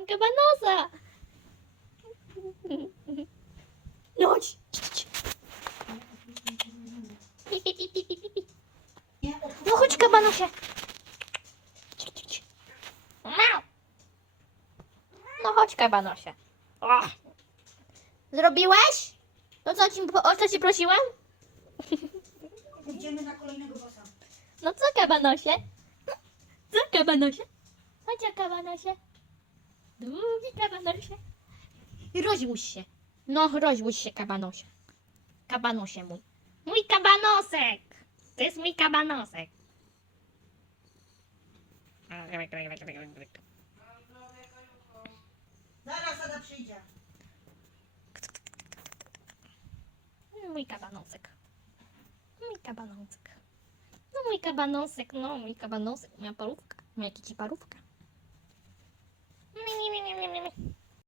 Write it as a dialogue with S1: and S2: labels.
S1: Mam kabanosa! No chodź! No chodź kabanosie! No chodź kabanosie. O. Zrobiłeś? To co ci, o co ci prosiłem?
S2: Idziemy na kolejnego bossa.
S1: No co kabanosie? Co kabanosie? Chodź kabanosie. Długi kabanosie. Rozłóż się. No rozłóż się kabanosie. Kabanosie mój. Mój kabanosek. To jest mój kabanosek.
S2: Zaraz Ada przyjdzie.
S1: Mój kabanosek. Mój kabanosek. No mój kabanosek, no mój kabanosek. Moja parówka. Moja kici parówka. ミミミミミミミミミ